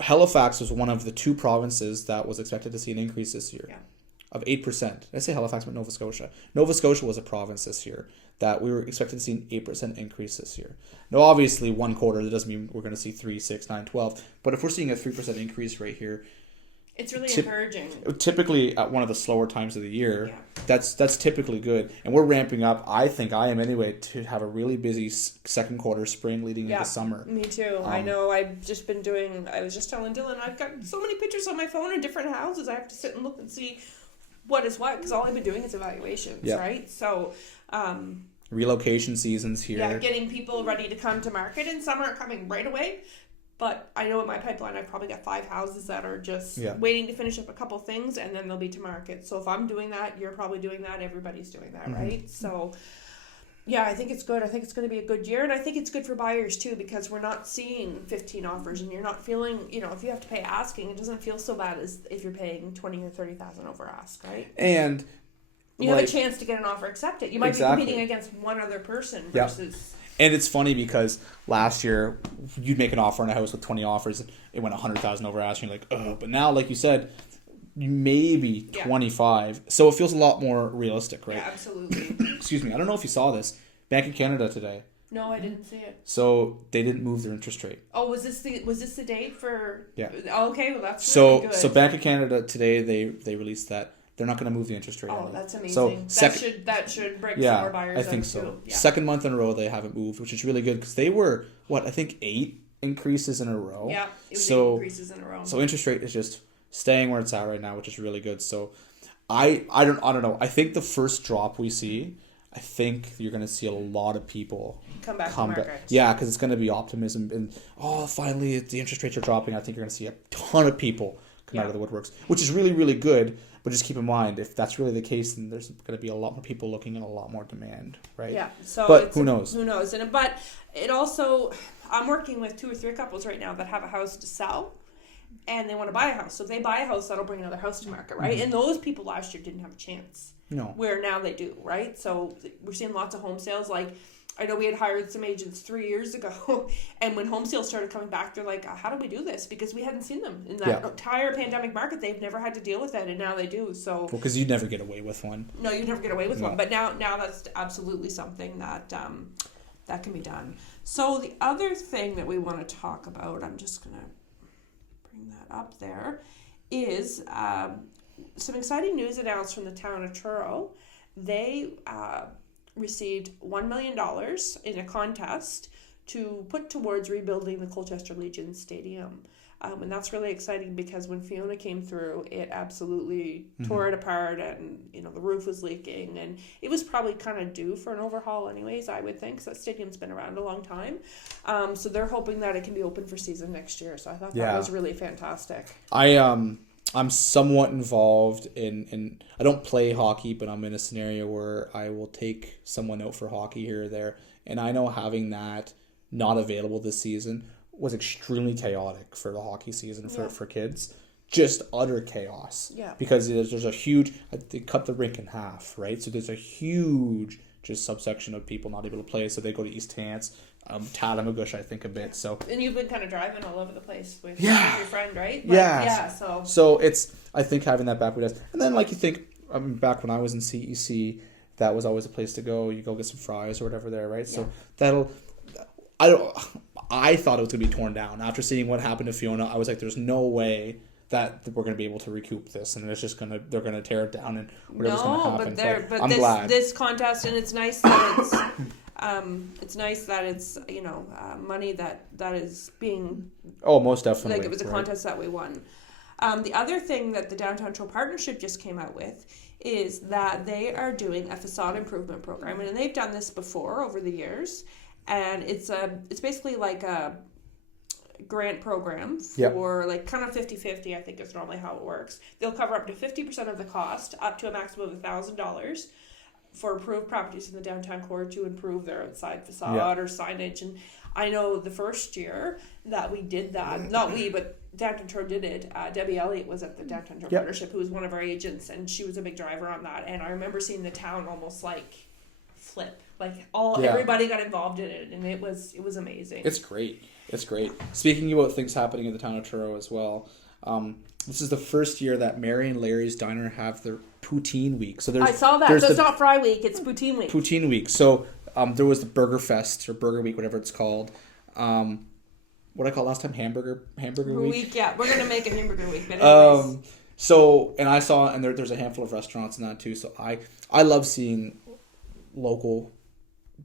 Halifax was one of the 2 provinces that was expected to see an increase this year of 8%. I say Halifax, but Nova Scotia. Nova Scotia was a province this year that we were expected to see an 8% increase this year. Now, obviously, one quarter, that doesn't mean we're going to see 3, 6, 9, 12. But if we're seeing a 3% increase right here, it's really encouraging. Typically, at one of the slower times of the year, that's typically good. And we're ramping up, I think I am anyway, to have a really busy second quarter, spring leading into summer. Me too. I know. I've just been I was just telling Dylan, I've got so many pictures on my phone in different houses. I have to sit and look and see what is what, because all I've been doing is evaluations, right? So, relocation seasons here. Yeah, getting people ready to come to market, and some aren't coming right away. But I know in my pipeline, I've probably got 5 houses that are just waiting to finish up a couple things, and then they'll be to market. So if I'm doing that, you're probably doing that. Everybody's doing that, right? So, yeah, I think it's good. I think it's going to be a good year, and I think it's good for buyers too, because we're not seeing 15 offers, and you're not feeling, if you have to pay asking, it doesn't feel so bad as if you're paying 20 or 30,000 over ask, right? And you have a chance to get an offer accepted. You might be competing against one other person versus. And it's funny because last year you'd make an offer on a house with 20 offers, it went 100,000 over asking. You're like, oh, but now, like you said, maybe 25. So it feels a lot more realistic, right? Yeah, absolutely. Excuse me. I don't know if you saw this. Bank of Canada today. No, I didn't see it. So they didn't move their interest rate. Oh, was this the date for? Yeah. Okay, well that's really good. So Bank of Canada today they released that they're not going to move the interest rate. Oh, that's amazing. So that should break some more buyers. I think so. Too. Yeah. Second month in a row they haven't moved, which is really good because they were I think 8 increases in a row. Yeah, it was 8 increases in a row. So interest rate is just staying where it's at right now, which is really good. So I don't know. I think the first drop we see, I think you're going to see a lot of people come back to the market. Yeah, because it's going to be optimism and finally the interest rates are dropping. I think you're going to see a ton of people come out of the woodworks, which is really, really good. But just keep in mind, if that's really the case, then there's going to be a lot more people looking and a lot more demand, right? Yeah. So, but who knows? Who knows? But it also, I'm working with 2 or 3 couples right now that have a house to sell, and they want to buy a house. So if they buy a house, that'll bring another house to market, right? Mm-hmm. And those people last year didn't have a chance. No. Where now they do, right? So we're seeing lots of home sales. Like, I know we had hired some agents 3 years ago, and when home sales started coming back, they're like, how do we do this? Because we hadn't seen them in that entire pandemic market. They've never had to deal with it, and now they do. So because you'd never get away with one. No, you'd never get away with one. But now that's absolutely something that that can be done. So the other thing that we want to talk about, I'm just going to bring that up there, is some exciting news announced from the town of Truro. They received $1 million in a contest to put towards rebuilding the Colchester Legion Stadium. And that's really exciting because when Fiona came through, it absolutely tore it apart, and the roof was leaking, and it was probably kind of due for an overhaul anyways, I would think, because that stadium's been around a long time. So they're hoping that it can be open for season next year. So I thought that was really fantastic. I'm somewhat involved in I don't play hockey, but I'm in a scenario where I will take someone out for hockey here or there. And I know having that not available this season was extremely chaotic for the hockey season for kids. Just utter chaos. Yeah. Because there's a huge, they cut the rink in half, right? So there's a huge just subsection of people not able to play. So they go to East Hants, Tatamagouche, I think, a bit. So and you've been kind of driving all over the place with your friend, right? So it's, I think having that back with us, and then like you think, back when I was in CEC, that was always a place to go. You go get some fries or whatever there, right? So I thought it was gonna be torn down after seeing what happened to Fiona. I was like, there's no way that we're going to be able to recoup this, and they're going to tear it down, and whatever's going to happen. But I'm glad. This contest, and it's nice that it's money that is being most definitely, like it was a contest that we won. The other thing that the Downtown Truro Partnership just came out with is that they are doing a facade improvement program, and they've done this before over the years, and it's basically like a grant program for like kind of 50-50, I think is normally how it works. They'll cover up to 50% of the cost, up to a maximum of $1,000 for approved properties in the downtown core to improve their outside facade or signage. And I know the first year that we did that, not we, but Downtown Truro did it. Debbie Elliott was at the Downtown Truro Partnership, who was one of our agents, and she was a big driver on that. And I remember seeing the town almost like flip Like everybody got involved in it, and it was amazing. It's great. Speaking about things happening in the town of Truro as well, this is the first year that Mary and Larry's Diner have their poutine week. So I saw that. So it's not Fry Week, it's poutine week. Poutine week. So there was the Burger Fest or Burger Week, whatever it's called. What I call last time, hamburger week. Yeah, we're gonna make a hamburger week. But anyways. So and I saw, and there's a handful of restaurants in that too. So I love seeing local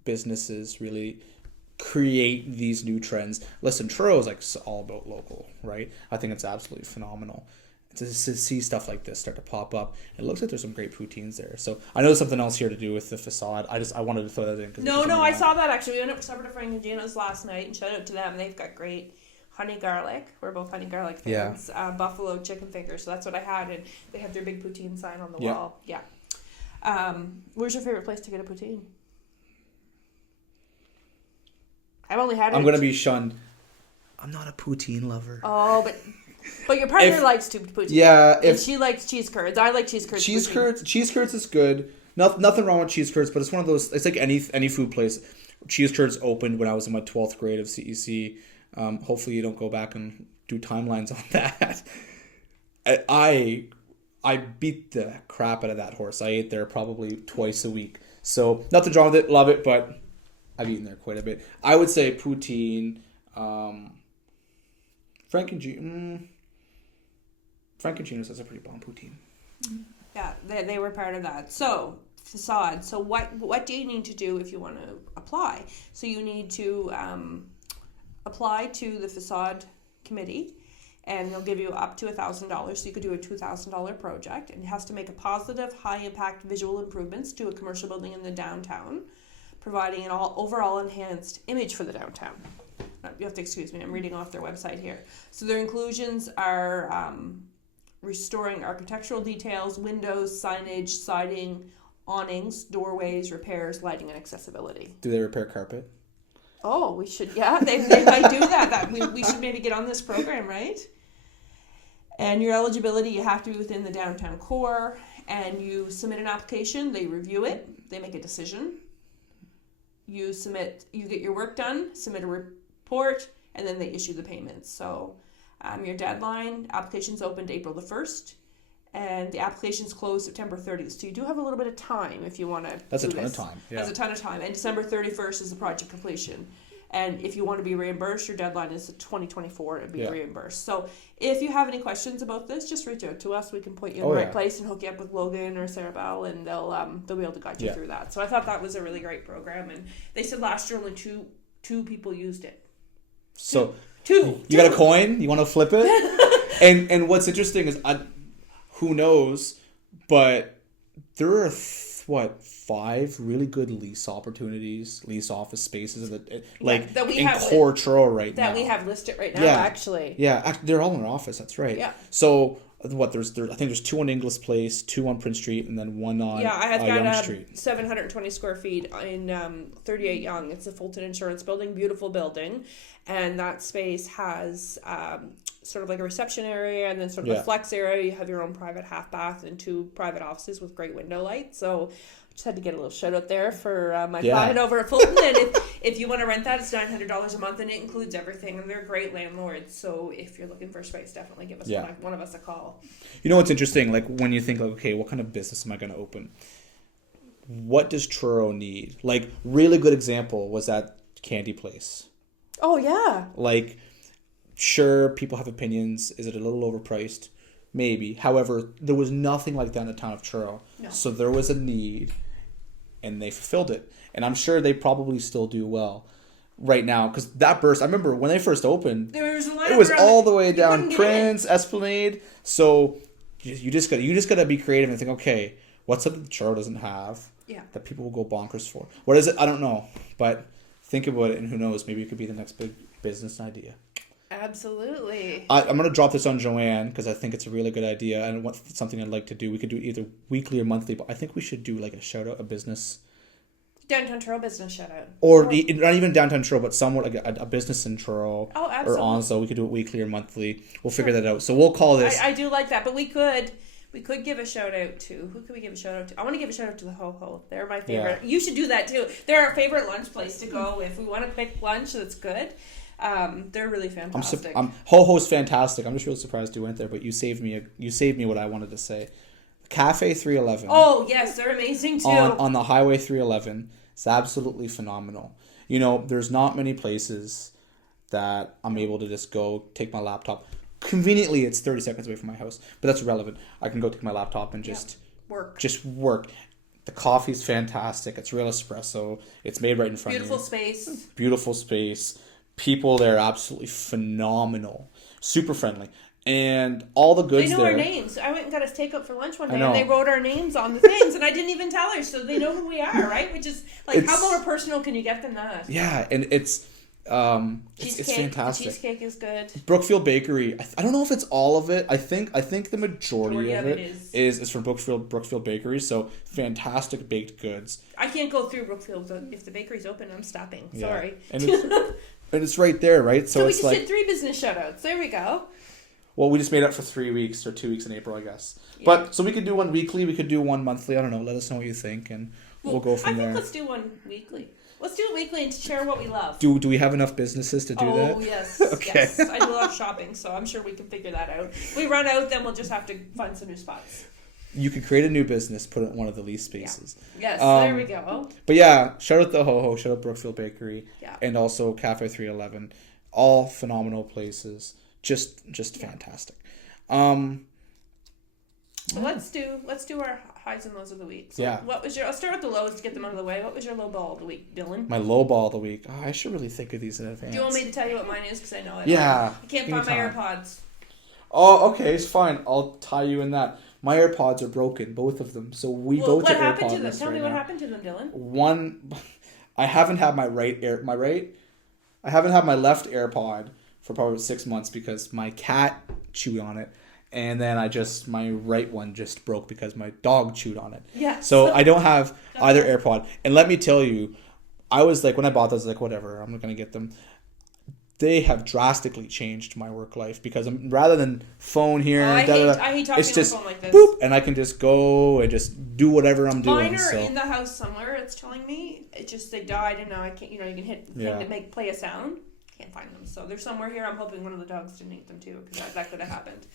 businesses really create these new trends. Listen, Truro is like all about local, right? I think it's absolutely phenomenal to see stuff like this start to pop up. It looks like there's some great poutines there. So I know there's something else here to do with the facade. I wanted to throw that in. No, I saw that actually. We went up for supper to Frank and Gino's last night, and shout out to them. They've got great honey garlic. We're both honey garlic fans. Yeah. Buffalo chicken fingers. So that's what I had, and they have their big poutine sign on the wall. Yeah. Where's your favorite place to get a poutine? I've only had it. I'm going to be shunned. I'm not a poutine lover. Oh, but your partner likes poutine. Yeah. And she likes cheese curds. I like cheese curds. Cheese curds is good. Nothing wrong with cheese curds, but it's one of those, it's like any food place. Cheese curds opened when I was in my 12th grade of CEC. Hopefully you don't go back and do timelines on that. I beat the crap out of that horse. I ate there probably twice a week. So nothing wrong with it. Love it, but I've eaten there quite a bit. I would say poutine. Frank and Gino's has a pretty bomb poutine. Yeah, they were part of that. So facade. So what do you need to do if you want to apply? So you need to apply to the facade committee, and they'll give you up to $1,000. So you could do a $2,000 project, and it has to make a positive, high-impact visual improvements to a commercial building in the downtown, providing an overall enhanced image for the downtown. You have to excuse me, I'm reading off their website here. So their inclusions are restoring architectural details, windows, signage, siding, awnings, doorways, repairs, lighting, and accessibility. Do they repair carpet? Oh, we should, yeah, they might do that. We should maybe get on this program, right? And your eligibility, you have to be within the downtown core, and you submit an application, they review it, they make a decision. You get your work done, submit a report, and then they issue the payments. So your deadline, applications opened April the 1st, and the applications closed September 30th. So you do have a little bit of time if you want to That's a ton of time. Yeah. That's a ton of time. And December 31st is the project completion. And if you want to be reimbursed, your deadline is 2024 to be reimbursed. So if you have any questions about this, just reach out to us. We can point you in the right place and hook you up with Logan or Sarah Bell, and they'll be able to guide you through that. So I thought that was a really great program. And they said last year only two people used it. So two. You got a coin? You want to flip it? and what's interesting is, who knows, but there are 5 really good lease opportunities, lease office spaces that we in have core Truro right now. That we have listed right now, actually. Yeah, they're all in our office. That's right. Yeah. So there's I think there's 2 on Inglis Place, 2 on Prince Street, and then 1 on Yonge Street. 720 square feet in 38 Yonge. It's a Fulton Insurance building, beautiful building, and that space has sort of like a reception area and then sort of a flex area. You have your own private half bath and 2 private offices with great window lights. So just had to get a little shout out there for my client over at Fulton. And if you want to rent that, it's $900 a month, and it includes everything. And they're great landlords. So if you're looking for space, definitely give us one of us a call. You know what's interesting? Like when you think like, okay, what kind of business am I going to open? What does Truro need? Like really good example was that candy place. Oh yeah. Like sure, people have opinions. Is it a little overpriced? Maybe. However, there was nothing like that in the town of Truro. No. So there was a need, and they fulfilled it. And I'm sure they probably still do well right now. Because that burst, I remember when they first opened, it was all the way down Prince, Esplanade. So you just gotta be creative and think, okay, what's something that Truro doesn't have that people will go bonkers for? What is it? I don't know. But think about it, and who knows, maybe it could be the next big business idea. Absolutely. I'm going to drop this on Joanne because I think it's a really good idea and something I'd like to do. We could do either weekly or monthly, but I think we should do like a shout out, a business. Downtown Truro business shout out. Or not even downtown Truro, but somewhat like a business in Truro. Oh, absolutely. Or Onslow. We could do it weekly or monthly. We'll figure that out. So we'll call this. I do like that, but we could We could give a shout out to, who could we give a shout out to? I want to give a shout out to the Ho Ho. They're my favorite. Yeah. You should do that too. They're our favorite lunch place to go if we want a quick lunch that's good. They're really fantastic. Ho Ho's fantastic. I'm just really surprised you went there, but you saved me what I wanted to say. Cafe 311. Oh yes, they're amazing too. On the Highway 311, it's absolutely phenomenal. You know, there's not many places that I'm able to just go take my laptop. Conveniently, it's 30 seconds away from my house, but that's irrelevant. I can go take my laptop and just work. The coffee's fantastic. It's real espresso. It's made right in front of you. Beautiful space. People there are absolutely phenomenal. Super friendly. And all the goods there. They know our names. I went and got us takeout for lunch one day, and they wrote our names on the things, and I didn't even tell her, so they know who we are, right? Which is, like, how more personal can you get than that? Yeah, and it's fantastic. The cheesecake is good. Brookfield Bakery. I don't know if it's all of it. I think the majority of it is from Brookfield Bakery. So fantastic baked goods. I can't go through Brookfield if the bakery's open. I'm stopping. Yeah. Sorry. And it's right there, right? So we just did 3 business shout-outs. There we go. Well, we just made up for 3 weeks or 2 weeks in April, I guess. Yeah. But so we could do one weekly. We could do one monthly. I don't know. Let us know what you think, and we'll go from there. I think let's do one weekly. Let's do it weekly and share what we love. Do we have enough businesses to do that? Oh, yes. Okay. Yes. I do a lot of shopping, so I'm sure we can figure that out. If we run out, then we'll just have to find some new spots. You could create a new business, put it in one of the lease spaces. Yeah. Yes, there we go. But yeah, shout out the Ho Ho, shout out Brookfield Bakery, and also Cafe 311. All phenomenal places. Just fantastic. So let's do our highs and lows of the week. So what was I'll start with the lows to get them out of the way. What was your low ball of the week, Dylan? My low ball of the week. Oh, I should really think of these in advance. Do you want me to tell you what mine is? Because I know it. Yeah. I can't find my AirPods. Oh, okay. It's fine. I'll tie you in that. My AirPods are broken, both of them. So both are AirPods. What happened to them? Tell me what happened to them, Dylan. One, I haven't had I haven't had my left AirPod for probably 6 months because my cat chewed on it. And then my right one just broke because my dog chewed on it. Yeah. So I don't have either AirPod. And let me tell you, I was like, when I bought those, I was like, whatever, I'm not going to get them. They have drastically changed my work life because rather than phone here, I hate talking on the phone like this. Boop, and I can just go and just do whatever I'm doing. Mine are in the house somewhere. It's telling me they died, and now I can't. You can hit the thing to play a sound. Can't find them, so they're somewhere here. I'm hoping one of the dogs didn't eat them too, because that could have happened.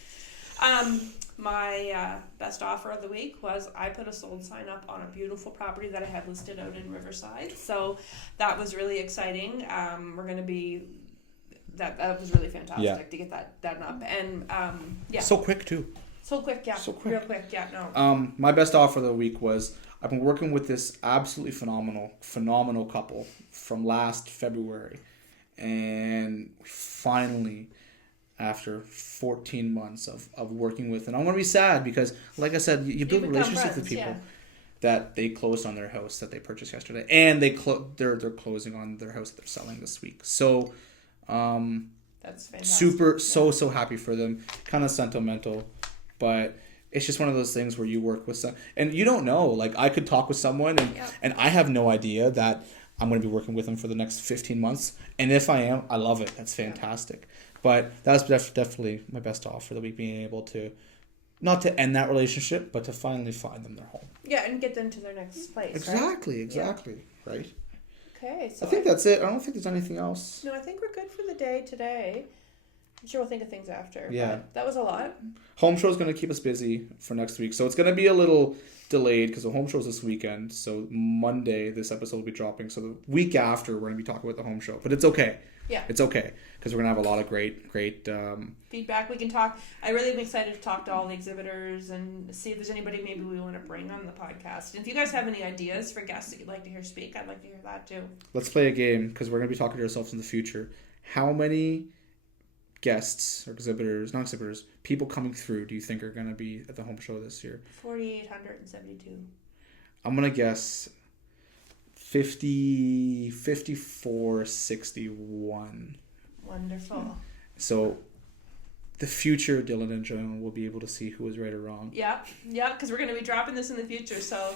My best offer of the week was I put a sold sign up on a beautiful property that I had listed out in Riverside. So that was really exciting. We're going to be that was really fantastic to get that done up. And so quick too. So quick, yeah. So quick. Real quick, yeah. No. My best offer of the week was I've been working with this absolutely phenomenal couple from last February, and finally, after 14 months of working with, and I'm going to be sad because, like I said, you build relationships with people that they closed on their house that they purchased yesterday, and they're closing on their house that they're selling this week. So, that's fantastic. Super, so happy for them. Kind of sentimental, but it's just one of those things where you work with some, and you don't know. Like, I could talk with someone, and I have no idea that I'm going to be working with them for the next 15 months, and if I am, I love it. That's fantastic. But that's definitely my best offer for the week, being able to, not to end that relationship, but to finally find them their home. Yeah, and get them to their next place. Exactly, right? Okay, so I think that's it. I don't think there's anything else. No, I think we're good for the day today. I'm sure we'll think of things after. Yeah. But that was a lot. Home show is going to keep us busy for next week. So it's going to be a little delayed because the home show is this weekend. So Monday, this episode will be dropping. So the week after, we're going to be talking about the home show. But it's okay. Yeah. It's okay because we're going to have a lot of great feedback. We can talk. I really am excited to talk to all the exhibitors and see if there's anybody maybe we want to bring on the podcast. And if you guys have any ideas for guests that you'd like to hear speak, I'd like to hear that too. Let's play a game because we're going to be talking to ourselves in the future. How many guests or people coming through do you think are going to be at the home show this year? 4,872. I'm going to guess 5461. Wonderful. So the future Dylan and Joanne will be able to see who was right or wrong. Yeah, because we're going to be dropping this in the future. So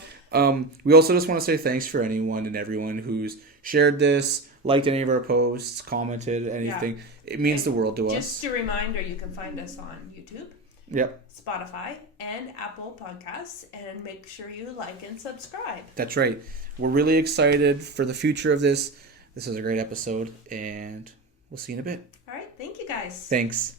we also just want to say thanks for anyone and everyone who's shared this, liked any of our posts, commented anything. Yeah. It means the world to us. Just a reminder, you can find us on YouTube. Yep. Spotify, and Apple Podcasts, and make sure you like and subscribe. That's right. We're really excited for the future of this. This is a great episode, and we'll see you in a bit. All right. Thank you, guys. Thanks.